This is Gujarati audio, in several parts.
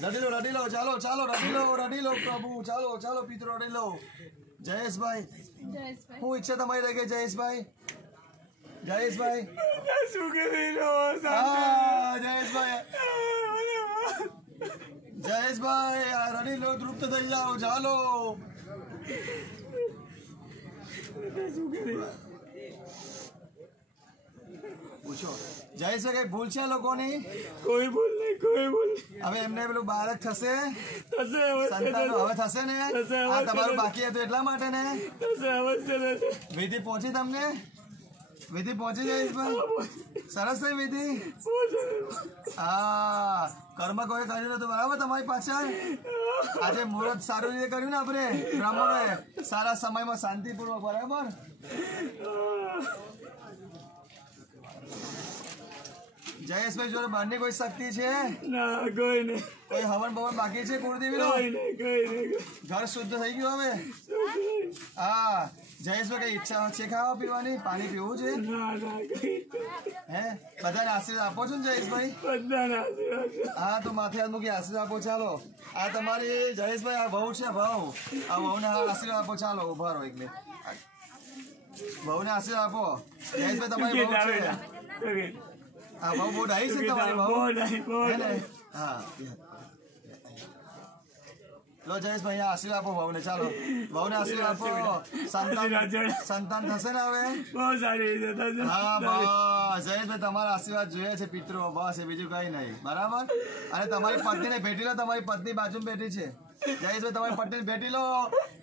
રડી લો ચાલો ચાલો રડી લો પ્રભુ ચાલો ચાલો પિતરો રડી લો જયેશભાઈ હું ઈચ્છા તમારી રહી ગઈ જયેશભાઈ જયેશભાઈ રડી લો તૃપ્ત થઈ જાઓ ચાલો પૂછો જયેશભાઈ કઈ ભૂલ છે લોકોની કોઈ ભૂલ નહીં હવે એમને પેલું બાળક થશે સંતાન હવે થશે ને આ તમારું બાકી હતું એટલા માટે ને વિધિ પહોંચી તમને વિધિ પહોંચી જયેશભાઈ સરસ થઈ વિધિ હા કર્મ કોઈ કર્યું નતું બરાબર તમારી પાછળ આજે મુહૂર્ત સારું રીતે કર્યું ને આપણે બ્રાહ્મણોએ સારા સમયમાં શાંતિપૂર્વક બરાબર જયેશભાઈ જોડે બહારની કોઈ શક્તિ છે કોઈ હવન ભવન બાકી છે કુળદેવી ઘર શુદ્ધ થઈ ગયું હવે હા જયેશભાઈ કઈ ઈચ્છા છે ખાવા પીવાની પાણી પીવું છે હે બધાને આશીર્વાદ આપો છો ને જયેશભાઈ હા તો માથે હાથ મૂકી આશીર્વાદ આપો ચાલો આ તમારી જયેશભાઈ આ વહુ છે વહુ આ વહુને આશીર્વાદ આપો ચાલો ઉભા રહો એટલે વહુને આશીર્વાદ આપો જયેશભાઈ તમારી વહુ છે હા બહુ બહુ ડાઈ છે તમારી બહુ હા લો જયેશભાઈ આશીર્વાદ આપો બહુને ચાલો બહુને આશીર્વાદ આપો સંતાન થશે ને હવે હા બસ જયેશભાઈ તમારા આશીર્વાદ જોઈએ છે પિતૃ બસ એ બીજું કઈ નહીં બરાબર અને તમારી પત્નીને ભેટી લો તમારી પત્ની બાજુ બેઠી છે જયેશભાઈ તમારી પત્નીને ભેટી લો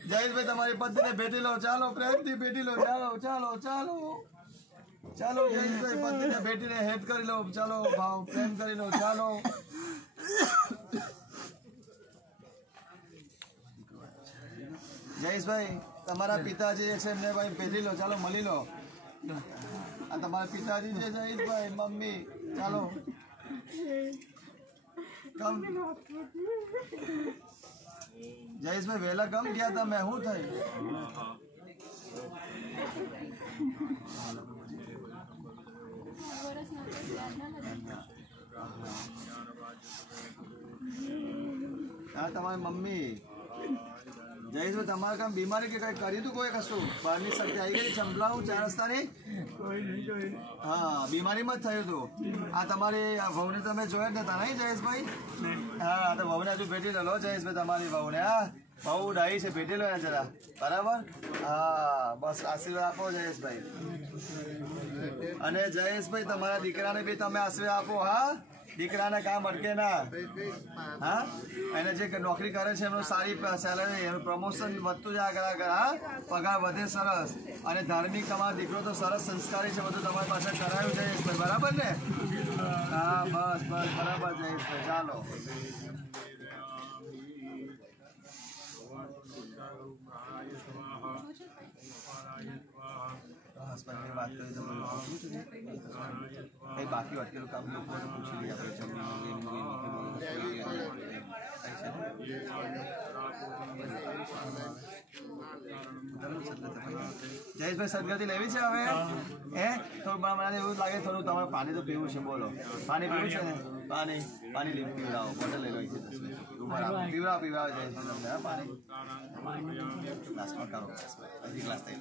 જયેશભાઈ તમારી પત્નીને ભેટી લો ચાલો પ્રેમથી ભેટી લો ચાલો ચાલો ચાલો ચાલો જયેશભાઈ પતિને ભેટીને હેત કરી લો ચાલો ભાવ પ્રેમ કરી લો ચાલો જયેશભાઈ તમારા પિતાજી છે એમને ભાઈ ભેટી લો ચાલો મળી લો આ તમારા પિતાજી છે જયેશભાઈ મમ્મી ચાલો કમ જયેશભાઈ વહેલા કમ ગયા તમે શું થયું હા તમારી મમ્મી જયેશભાઈ તમારે કામ બીમારી કે કઈ કર્યું તું કોઈ કશું બહારની શક્તિ આવી ગઈ ચંપલાવું 4 રસ્તાની હા બીમારીમાં જ થયું હતું આ તમારી વહુને તમે જોયા જ નતા નહીં જયેશભાઈ હા તો વહુને હજુ ભેટી લો જયેશભાઈ તમારી વહુને હા બહુ ડાઈ છે ભેટી લો જરા બરાબર હા બસ આશીર્વાદ આપો જયેશભાઈ અને જયેશભાઈ તમારા દીકરાને બી તમે આશીર્વાદ આપો હા દીકરાને કામ અટકે ના હા એને જે નોકરી કરે છે એનું સારી સેલરી એનું પ્રમોશન વધતું જાય આગળ હા પગાર વધે સરસ અને ધાર્મિક તમારો દીકરો તો સરસ સંસ્કારી છે બધું તમારી પાસે કરાયું જયેશભાઈ બરાબર ને હા બસ બસ બરાબર જયેશભાઈ ચાલો बात करें तो बाकी बात करो काम लोग पूछ लिया જયેશભાઈ સદગતિ લેવી છે હવે હે થોડું મને એવું લાગે થોડું તમારે પાણી તો પીવું છે બોલો પાણી પીવું છે ને પાણી પાણી પીવડાવો બોટલ લઈ લો પીવડાવો જયેશભાઈ તમને હા પાણી ગ્લાસમાં કરો અડધી ગ્લાસ થઈ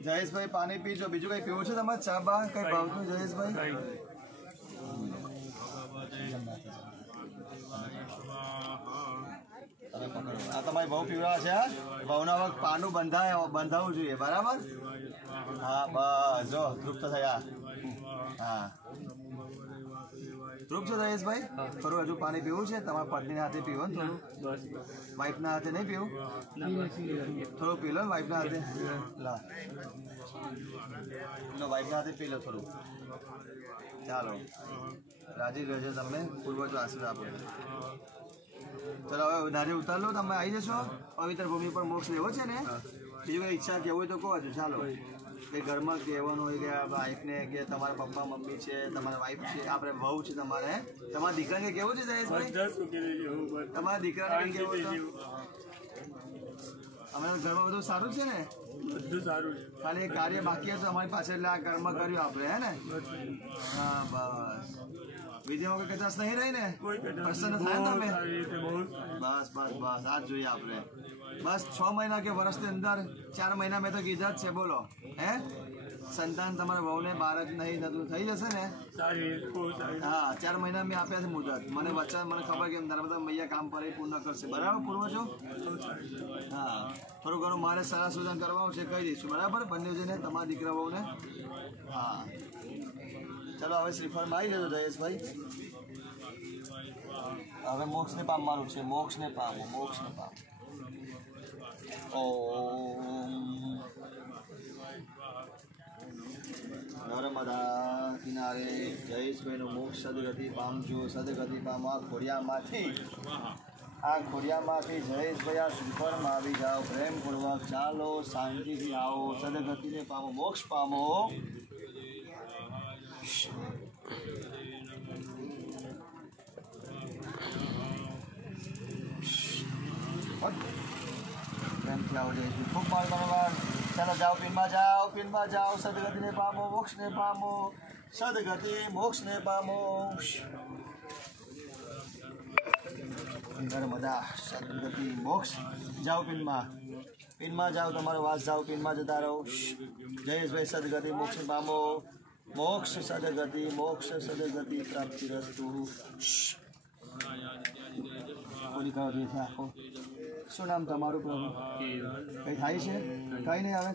જયેશભાઈ પાણી પીજો બીજું કઈ પીવું છે તમારે ચા બા કઈ ભાવતું જયેશભાઈ આ તમારી બહુ પીવડા છે બહુના વખત પાનું બંધાવવું જોઈએ બરાબર હા બસ જો તૃપ્ત થયા હા તૃપ્ત છે જયેશભાઈ થોડું હજુ પાણી પીવું છે તમારા પત્નીના હાથે પીવો ને થોડું વાઈફના હાથે નહીં પીવું થોડું પી લો ને વાઈફના હાથે લા વાઈફના હાથે પી લો થોડું ચાલો રાજી રહેજો તમે પૂર્વજો આશીર્વાદ આપો ચલો હવે નારી ઉતાર લો તમે આવી જશો પવિત્ર ભૂમિ પર મોક્ષ લેવો છે ને બીજું કઈ ઈચ્છા કેવું હોય તો કહો છો ચાલો કે ઘરમાં કહેવાનું હોય કે વાઈફને કે તમારા પપ્પા મમ્મી છે તમારા વાઈફ છે આપણે વહુ છે તમારે તમારા દીકરાને કેવું છે જયેશભાઈ તમારા દીકરાને કેવું છે અમારા ઘરમાં બધું સારું છે ને બધું સારું છે. ખાલી એક કાર્ય બાકી હતું અમારી પાસે, એટલે આ કર્મ કર્યું આપણે, હે ને? હા, બસ. વિધિમાં કોઈ કચાશ નહીં રહી ને? કોઈ કદાચ પ્રસન્ન થાય ને તમે? સારી રીતે બહુ બસ બસ બસ, આ જ જોઈએ આપણે. બસ 6 મહિના કે વર્ષની અંદર 4 મહિના મેં તો કીધા જ છે, બોલો. હે? સંતાન તમારા વહુને બાર જ નહીં થતું, થઈ જશે ને? સારી રીતે બહુ સારી હા, 4 મહિના મેં આપ્યા છે મુદત. મને વચન, મને ખબર કે નર્મદા મૈયા કામ પર પૂર્ણ કરશે, બરાબર પૂર્વજો? હા, થોડું ઘણું મારે સારા સુધાર કરવાનું છે, કહી દઈશું, બરાબર? બંને જઈને તમારા દીકરા બહુને. હા, ચલો હવે શ્રીફળમાં આવી જજો જયેશભાઈ. હવે મોક્ષને પામવાનું છે, મોક્ષને પામો, મોક્ષને પામો. ઓમ નર્મદા કિનારે જયેશભાઈનો મોક્ષ સદગતિ પામજો, સદગતિ પામો. આ ખોડિયામાંથી જયેશભાઈ આ શ્રીફળમાં આવી જાઓ પ્રેમપૂર્વક. ચાલો, શાંતિથી આવો, સદગતિને પામો, મોક્ષ પામો. પ્રેમથી આવો જયેશભાઈ, ખૂબ મારો ધન્યવાદ. ચાલો જાઓ, પિનમાં જાઓ, પિનમાં જાઓ, સદગતિને પામો, મોક્ષને પામો, સદગતિ મોક્ષને પામો. નર્મદા સદગતિ મોક્ષ. જાઓ પિનમાં, પિનમાં જાઓ, તમારો વાસ જાઓ, પિનમાં જતા રહો. જયેશભાઈ સદગતિ મોક્ષ પામો, મોક્ષ સદગતિ, મોક્ષ સદગતિ પ્રાપ્તિ રસ્તુ. કોની કરો આખો? શું નામ તમારું પ્રભુ? કંઈ થાય છે? કંઈ નહીં આવે.